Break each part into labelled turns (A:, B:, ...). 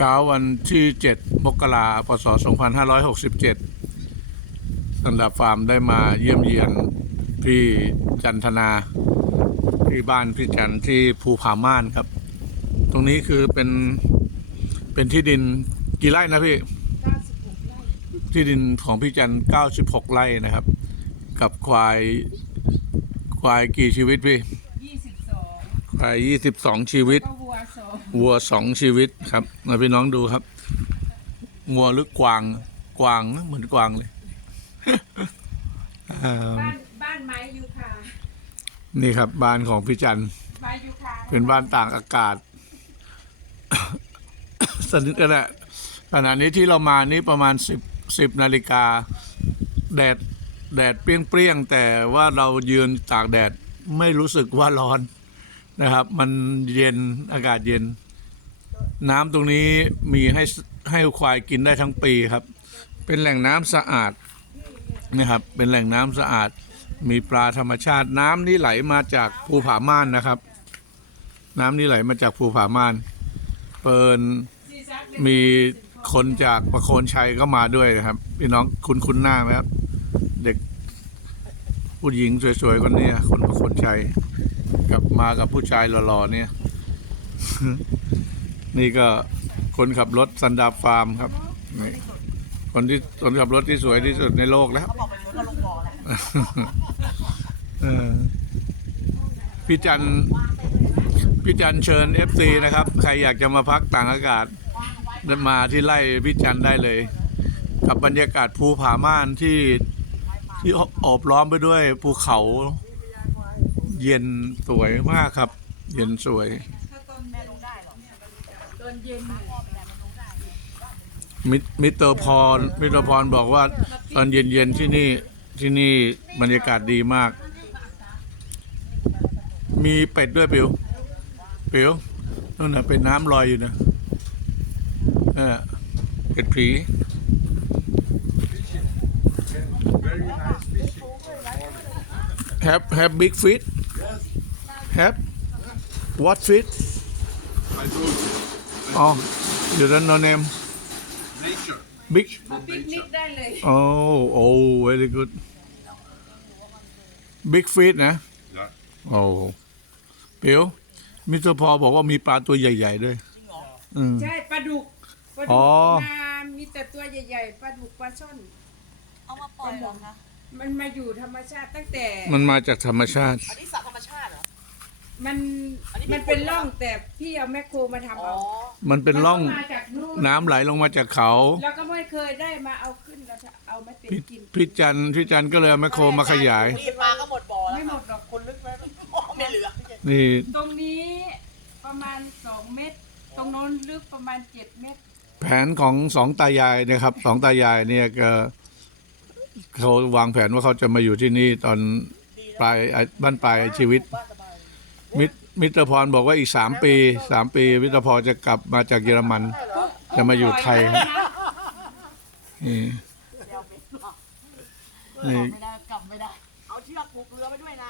A: เช้าวันที่ 7 มกราคมพศ 2567สันดับฟาร์มได้มาเยี่ยมเยียนพี่จันทนาที่บ้านพี่จันที่ภูผาม่านครับ ตรงนี้คือเป็นเป็นที่ดินกี่ไร่นะพี่
B: 96ไร่
A: ที่ดินของพี่จัน 96 ไร่นะครับ กับควาย ควายกี่ชีวิตพี่
B: 22
A: ควาย 22 ชีวิต
B: ก็ วัวสอง
A: วัวสองชีวิตครับมาพี่น้องดูครับ วัวหรือกวาง กวางนะเหมือนกวางเลยอ่า
B: บ้านบ้านไม้ยูคา
A: นี่ครับ บ้านของพี่จัน
B: ไม้ยูคา
A: เป็นบ้านต่างอากาศสนิทกันแหละขณะนี้ที่เรามานี่ประมาณสิบสิบนาฬิกาแดดแดดเปรี้ยงๆแต่ว่าเรายืนตากแดดไม่รู้สึกว่าร้อน นะครับ มันเย็นอากาศเย็น น้ำตรงนี้มีให้ให้ควายกินได้ทั้งปีครับ เป็นแหล่งน้ำสะอาดนะครับ เป็นแหล่งน้ำสะอาด มีปลาธรรมชาติ น้ำนี่ไหลมาจากภูผาม่านนะครับ น้ำนี่ไหลมาจากภูผาม่านเปินมีคนจากประโคนชัยก็มาด้วยนะครับพี่น้องคุ้นคุ้นหน้าไหมครับ เด็กผู้หญิงสวยๆคนนี้คนประโคนชัยกับ มากับผู้ชายหล่อๆเนี่ย นี่ก็คนขับรถสันดาฟาร์มครับนี่คนที่คนขับรถที่สวยที่สุดในโลกแล้วพี่จันพี่จันเชิญเอฟซีนะครับ ใครอยากจะมาพักต่างอากาศมาที่ไร่พี่จันได้เลย กับบรรยากาศภูผาม่านที่ที่อบล้อมไปด้วยภูเขา เย็นสวยมากครับ เย็นสวย
B: ถ้าตอนแม่ลงได้หรอตอนเย็น
A: มิมิเตอร์พรมิเตอร์พรบอกว่า ตอนเย็นๆที่นี่ที่นี่บรรยากาศดีมาก มีเป็ดด้วยปิวปิวนั่นน่ะเป็นน้ำลอยอยู่นะเออเป็ดผี have have big feet have what feet
C: I told you.
A: อ๋อ you don't know name
C: Nature.
A: big
B: มาปิกนิกได้เลย
A: Oh, oh, very good. Big fish นะ
C: Yeah.
A: โอ้เปียวมิสเตอร์พอบอกว่ามีปลาตัวใหญ่ ๆ ด้วยอืม
B: ใช่ปลาดุกปลา
A: อ๋
B: ดุ
A: อ
B: กมามีแต่ตัวใหญ่ๆปลาดุกปลาช่อน
D: เอามาปล่อยเหรอคะ
B: มันมาอยู่ธรรมชาติตั้งแต่
A: มันมาจากธรรมชาติ
D: อันนี้สัตว์ธรรมชาติเหรอ
B: มัน
D: อันนี้
B: มันเป็นร่องแต่พี่เอาแมคโครมาทำ
D: อ๋อ
B: เอา
A: มันเป็นร่อง
B: มัก็มาจากนู่น
A: น้ำไหลลงมาจากเขา
B: แล้วก็ไม่เคยได้มาเอาขึ้นแล้วจะเอามาเป็น
A: พี่
B: กิน
A: พี่จันทร์พี่จันทร์ก็เลยเอาแมคโครมาขยาย
D: นี่ปลาก็หมดบ่อแล้ว
B: ไม่หมดหรอก
D: คนลึกไหมอ๋อไม่เหลือ
A: นี่
B: ตรงนี้ประมาณสองเมตร ตรงโน้นลึกประมาณเจ็ดเมตร
A: แผนของสองตายายเนะครับสองตายายเนี่ยก็เขาวางแผนว่าเขาจะมาอยู่ที่นี่ตอนปลายบ้านปลายชีวิต
D: บ้านสบาย
A: มิตรมิตรพรบอกว่าอีกสามปีสามปีมิตรพรจะกลับมาจากเยอรมัน จะมาอยู่ไทยนี่นี่
D: ไม่ได้กลับไม่ได้ เอาเชือกผูกเรือไปด้วยนะ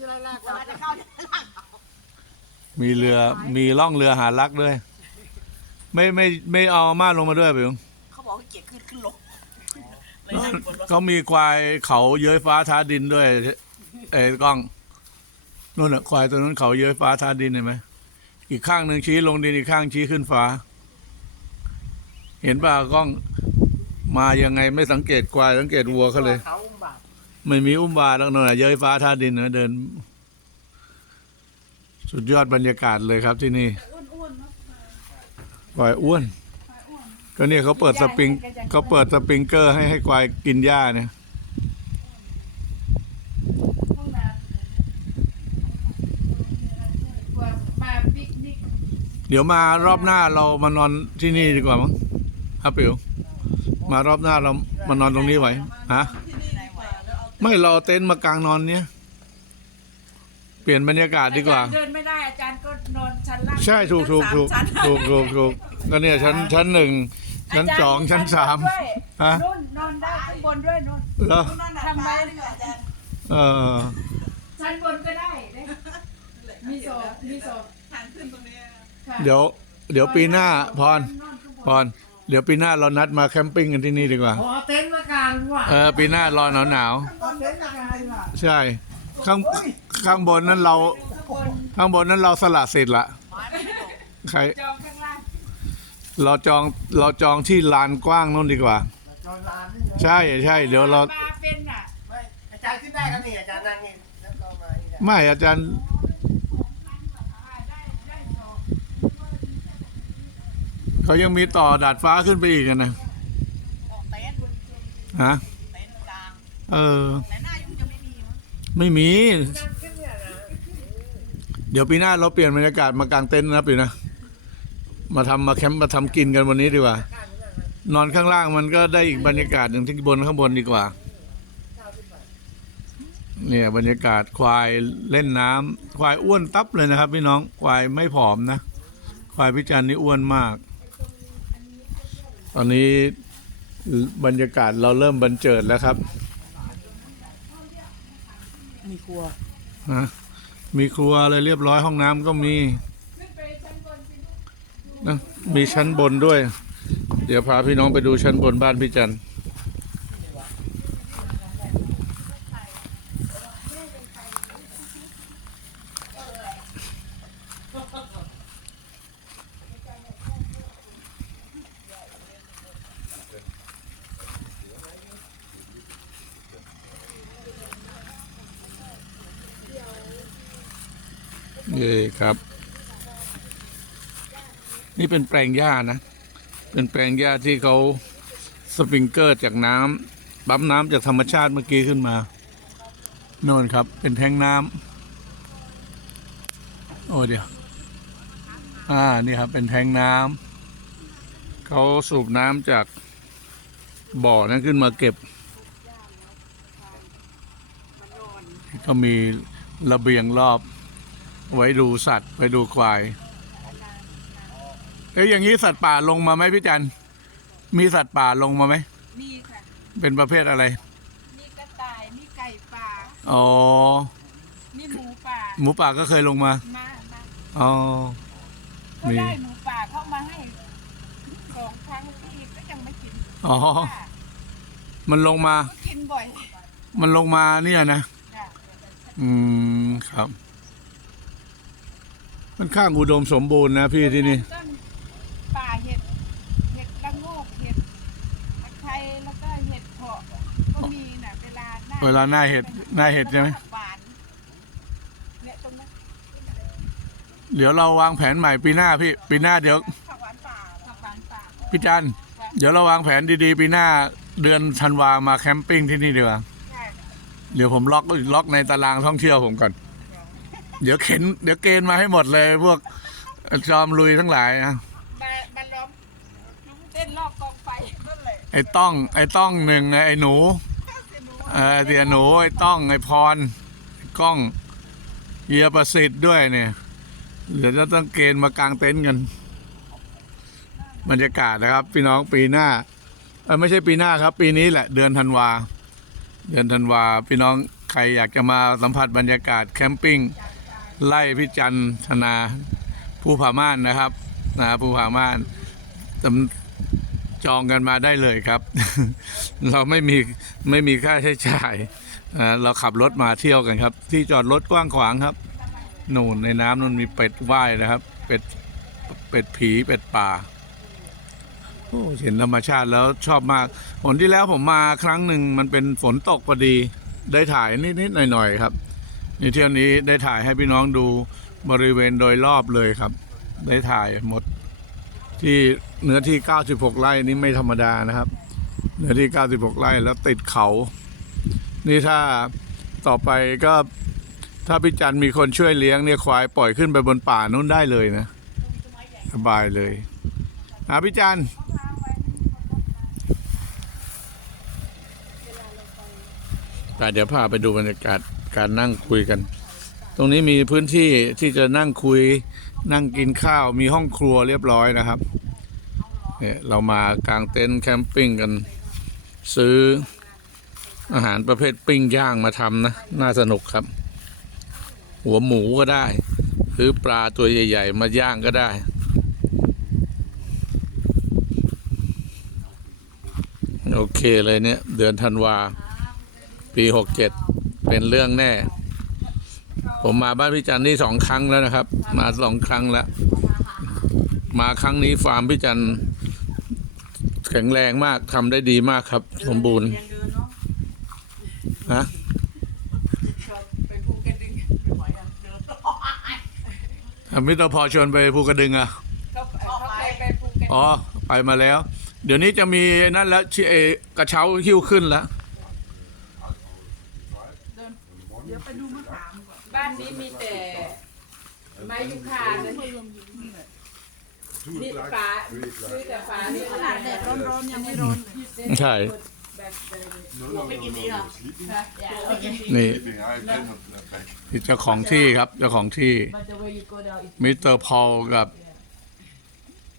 D: จะได้ลากเวลาจะเข้าจะได้ลากเอา
A: มีเรือมีล่องเรือหารักด้วย ไม่ไม่ไม่เอาอาม่าลงมาด้วยเปล่า
D: เขาบอกให้เกียร์ขึ้นขึ้นลงเลยนั่งบนรถ
A: เขามีควายเขาเย้ยฟ้าท้าดินด้วย เอ้ยกล้อง นู่นน่ะควายตัวนั้นเขาเย้ยฟ้าท้าดินเห็นไหมอีกข้างหนึ่งชี้ลงดินอีกข้างชี้ขึ้นฟ้า เห็นป่ะกล้องมายังไงไม่สังเกตควายสังเกตวัวเขาเลย
D: เขาอุ้มบาท
A: ไม่มีอุ้มบาแล้วนั่นน่ะเย้ยฟ้าท่าดินนะเดิน สุดยอดบรรยากาศเลยครับที่นี่
B: อ้วนๆเนาะ
A: ควายอ้วน ก็เนี่ยเขาเปิดสปริงเขาเปิดสปริงเกอร์ให้ให้ควายกินหญ้าเนี่ย
B: ห้องน้ำกว่ามาปิกนิก
A: เดี๋ยวมารอบหน้าเรามานอนที่นี่ดีกว่ามั้งครับปิวมารอบหน้าเรามานอนตรงนี้ไหวฮะไม่เราเอาเต็นท์มากางนอนเนี้ยเปลี่ยนบรรยากาศดีกว่า
B: อจรย์เดินไม่ได้อาจารย์ก็นอนชั้นล่าง
A: ใช่ถูกถูกถูก
B: ชั้น
A: ถูกถูกถูกก็เนี่ยชั้นชั้นหนึ่งชั้นสองชั้นสาม
B: ด้วย
A: ฮะ
B: นู่นนอนได้ข้างบนด้วยนู่น
A: เหรอ
B: ทำไม
A: เออ
B: ชั้นบนก็ได้เด้มีสองมีสอง
D: ทางขึ้นตรงนี้
B: ค่ะ
A: เดี๋ยว เดี๋ยวปีหน้าพร
B: นอนข้างบ
A: พรเดี๋ยวปีหน้าเรานัดมาแคมปิ้งกันที่นี่ดีกว่า
D: ขอเต็นท์มากางว่ะ
A: เออปีหน้ารอหนาวหนาว
D: ขอเต็นท์มากางว่ะ
A: ๆใช่ ข้างข้างบนนั้นเรา ข้างบนนั้นเราสละสิทธิ์ละใคร
B: จองข้างล่าง
A: เราจองเราจองที่ลานกว้างนู่นดีกว่า
D: จอนลานนี่นะ
A: ใช่ใช่เดี๋ยวเรา
B: มาเป็นอะ
D: ไม่อาจารย์ขึ้นได้ครับนี่อาจารย์นั่งนี่แล้วก็มานี่แหละ
A: ไม่อาจารย์
B: ได้ได้สอง
A: เขายังมีต่อดาดฟ้าขึ้นไปอีกอะนะ
D: เต็นท์
A: ฮะ
D: เต็นท์กลาง
A: เออ
D: แต่หน้ายังจะไม่มีมั้ง
A: ไม่มี
D: นั่งขึ้นเนี่ยนะ
A: เดี๋ยวปีหน้าเราเปลี่ยนบรรยากาศมากางเต็นท์นะปีนะ มาทำมาแคมป์มาทำกินกันวันนี้ดีกว่า นอนข้างล่างมันก็ได้อีกบรรยากาศหนึ่งที่บนข้างบนดีกว่า เนี่ยบรรยากาศควายเล่นน้ำควายอ้วนตับเลยนะครับ พี่น้อง ควายไม่ผอมนะ ควายพิจันนี่อ้วนมาก ตอนนี้บรรยากาศเราเริ่มบันเจิดแล้วครับ
D: มีครัว
A: นะมีครัวอะไรเรียบร้อยห้องน้ำก็มีนะมีชั้นบนด้วย เดี๋ยวพาพี่น้องไปดูชั้นบนบ้านพี่จัน นี่ครับ นี่เป็นแปลงหญ้านะ เป็นแปลงหญ้าที่เขาสปริงเกอร์จากน้ำปั๊มน้ำจากธรรมชาติเมื่อกี้ขึ้นมาโน่นครับ เป็นแทงน้ำโอ้เดี๋ยว อ่า นี่ครับ เป็นแทงน้ำเขาสูบน้ำจากบ่อนั้นขึ้นมาเก็บ ก็มีระเบียงรอบ ไว้ดูสัตว์ไว้ดูควายเอ้ยอย่างนี้สัตว์ป่าลงมาไหมพี่จันมีสัตว์ป่าลงมาไหม
B: มีค่ะ
A: เป็นประเภทอะไร
B: มีกระต่าย มีไก่ป่า
A: อ๋อ
B: มีหมูป่า
A: หมูป่าก็เคยลงมา
B: มา มา
A: อ๋อ
B: ก็
A: มี
B: ได้หมูป่าเข้ามาให้สองครั้งพี่ก็ยังไม่กิน
A: อ๋อ
B: ค่ะ
A: มันลงมา
B: ก็กินบ่อย
A: มันลงมาเนี่ยนะ
B: ค่ะ
A: อืม ครับ ค่อนข้างอุดมสมบูรณ์นะพี่ที่นี่
B: ต้นป่าเห็ดเห็ดละโงกเห็ดตะไคร้แล้วก็เห็ดเพาะก็มีน่ะเวลาหน้า
A: เวลาหน้าเห็ดหน้าเห็ดใช่ไหม
B: ผักหวานเนี่ยตรงนั้น
A: เดี๋ยวเราวางแผนใหม่ปีหน้าพี่ปีหน้าเดี๋ยว
B: ผักหวานป่าผักหวานป่า
A: พี่จันเดี๋ยวเราวางแผนดีๆปีหน้าเดือนธันวามาแคมปิ้งที่นี่ดีกว่า
B: ใช่
A: เดี๋ยวผมล็อกล็อกในตารางท่องเที่ยวผมก่อน เดี๋ยวเข็นเดี๋ยวเกณฑ์มาให้หมดเลย พวกจอมลุยทั้งหลายนะ
B: มามาล้อมเต้นรอบกองไฟนั่นแหละ
A: ไอ้ต้อง ไอ้ต้องหนึ่งไอ้หนู
B: สิหนู
A: เออเดียหนูไอ้ต้องไอ้พรไอ้ก้องเฮียประสิทธิ์ด้วยเนี่ยเดี๋ยวจะต้องเกณฑ์มากางเต็นท์กันบรรยากาศนะครับ พี่น้องปีหน้าเออไม่ใช่ปีหน้าครับ ปีนี้แหละเดือนธันวา เดือนธันวา พี่น้องใครอยากจะมาสัมผัสบรรยากาศแคมปิ้ง ไล่พิจันธนาผู้ผาม่านนะครับนะผู้ผาม่านจำจองกันมาได้เลยครับ เราไม่มีไม่มีค่าใช้จ่ายเราขับรถมาเที่ยวกันครับ ที่จอดรถกว้างขวางครับนู่นในน้ำนู่นมีเป็ดว่ายนะครับ เป็ดเป็ดผีเป็ดป่าโอ้เห็นธรรมชาติแล้วชอบมากผลที่แล้วผมมาครั้งหนึ่งมันเป็นฝนตกพอดีได้ถ่ายนิดๆหน่อยๆครับ นเที่ยวนี้ได้ถ่ายให้พี่น้องดูบริเวณโดยรอบเลยครับ ได้ถ่ายหมดที่เนื้อที่ 96 ไร่นี่ไม่ธรรมดานะครับ เนื้อที่ 96 ไร่แล้วติดเขา นี่ถ้าต่อไปก็ถ้าพี่จันมีคนช่วยเลี้ยงเนี่ยควายปล่อยขึ้นไปบนป่านู้นได้เลยนะ สบายเลยนะพี่จันแต่เดี๋ยวพาไปดูบรรยากาศ การนั่งคุยกัน ตรงนี้มีพื้นที่ที่จะนั่งคุยนั่งกินข้าวมีห้องครัวเรียบร้อยนะครับเนี่ยเรามากางเต็นท์แคมปิ้งกัน ซื้ออาหารประเภทปิ้งย่างมาทำนะ น่าสนุกครับ หัวหมูก็ได้ซื้อปลาตัวใหญ่ ๆ มาย่างก็ได้ โอเคเลยเนี่ย เดือนธันวา ปีหกเจ็ด เป็นเรื่องแน่ ผมมาบ้านพี่จันนี่สองครั้งแล้วนะครับ มาสองครั้งแล้ว มาครั้งนี้ฟาร์มพี่จันแข็งแรงมากทำได้ดีมากครับ สมบูรณ์
D: ยังเดินเนาะ
A: นะ
D: ไปภูกระดึงไม่ไหวอะเดิน
A: อะมิตรพอชวนไปภูกระดึงอะ
B: เขาเขาเคยไปภูเก็ต
A: อ๋อ ไปมาแล้ว เดี๋ยวนี้จะมีนั่นแล้วชื่อเออกระเช้าหิ้วขึ้นแล้ว
D: เดี๋ยวไปดูมะขามก่อ น
B: บ้านนี้มีแต่ไม้ยูคาเลย
C: Do
B: นี่
C: it like,
B: ฟ้า
C: do it
B: ซื้อ
C: like.
B: แต่ฟ้านี่
D: ขนาดแดดร้อนๆยังไม่ร้อนเลย
A: ใช่
C: No, no, no, no, no, sleeping.
A: นี่
C: Sleeping. I cannot uh, back.
A: นี่เจ้าของที่ครับเจ้าของที่
D: But the way you go down is
A: มิสเตอร์พอลกับ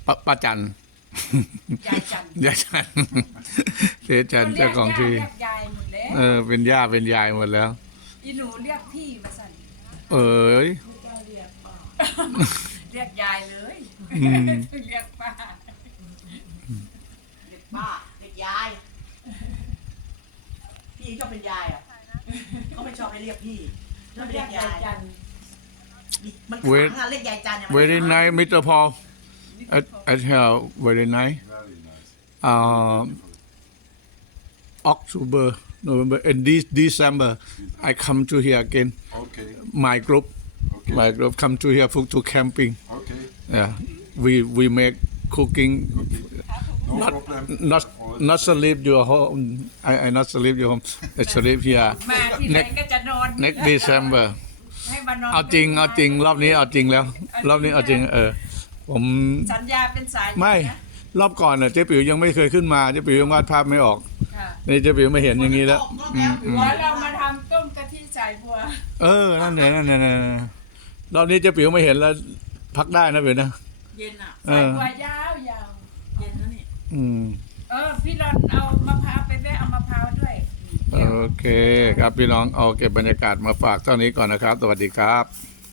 A: ปะป้าจัน
D: ยายจันทร์
A: ยายจันเสียจันเจ้าของที่
B: เรียกยายหมดแล้ว
A: เออเป็นย่าเป็นยายหมดแล้ว
B: อีหนูเรียกพี่มาสั่น
A: เอ้ย
B: เรียกยายเลย
A: อืม
B: เรียกป้า
D: เด็กป้าเด็กยาย พี่ชอบเป็นยายอะเขาไม่ชอบให้เรียกพี่ชอบเรียกยายมันขลังอะเรียกยายจันทร์เนี่ยมัน
A: very nice Mr. Paul I I tell very nice
C: Very nice.
A: uh, October November and this December I come to here again
C: Okay.
A: my group
C: Okay.
A: my group come to here for to camping
C: Okay.
A: yeah we we make cooking
C: No
A: not
C: problem.
A: not not sleep your home I I not sleep your home I sleep here
B: มาที่ไหนก็จะนอน
A: next December
B: ให้มานอน
A: เอาจริงเอาจริงรอบนี้เอาจริงแล้ว รอบนี้เอาจริงเออผม
B: สัญญาเป็นสาย
A: ไม่ รอบก่อนน่ะเจ๊ปิ๋วยังไม่เคยขึ้นมาเจ๊ปิ๋วยังวาดภาพไม่ออก
B: ค่ะ
A: นี่เจ๊ปิ๋วมาเห็นอย่างนี้แล้ว อืมอืม
B: ขอเรามาทำต้มกะทิสายบัว
A: เออ นั่นแหละนั่นแหละนั่นแหละรอบนี้เจ๊ปิ๋วมาเห็นแล้ว พักได้นะปิ๋วนะ
D: เย็นอะ
A: เอ
B: สาย
A: อ
B: บัวยาวยาว
D: เย็นแล้วนี่
A: อืม
B: เออ พี่รอนเอามะพร้าวไปแวะเอามะพร้าวด้วย
A: โอเค ครับพี่น้องเอาเก็บบรรยากาศมาฝากเท่านี้ก่อนนะครับ สวัสดีครับ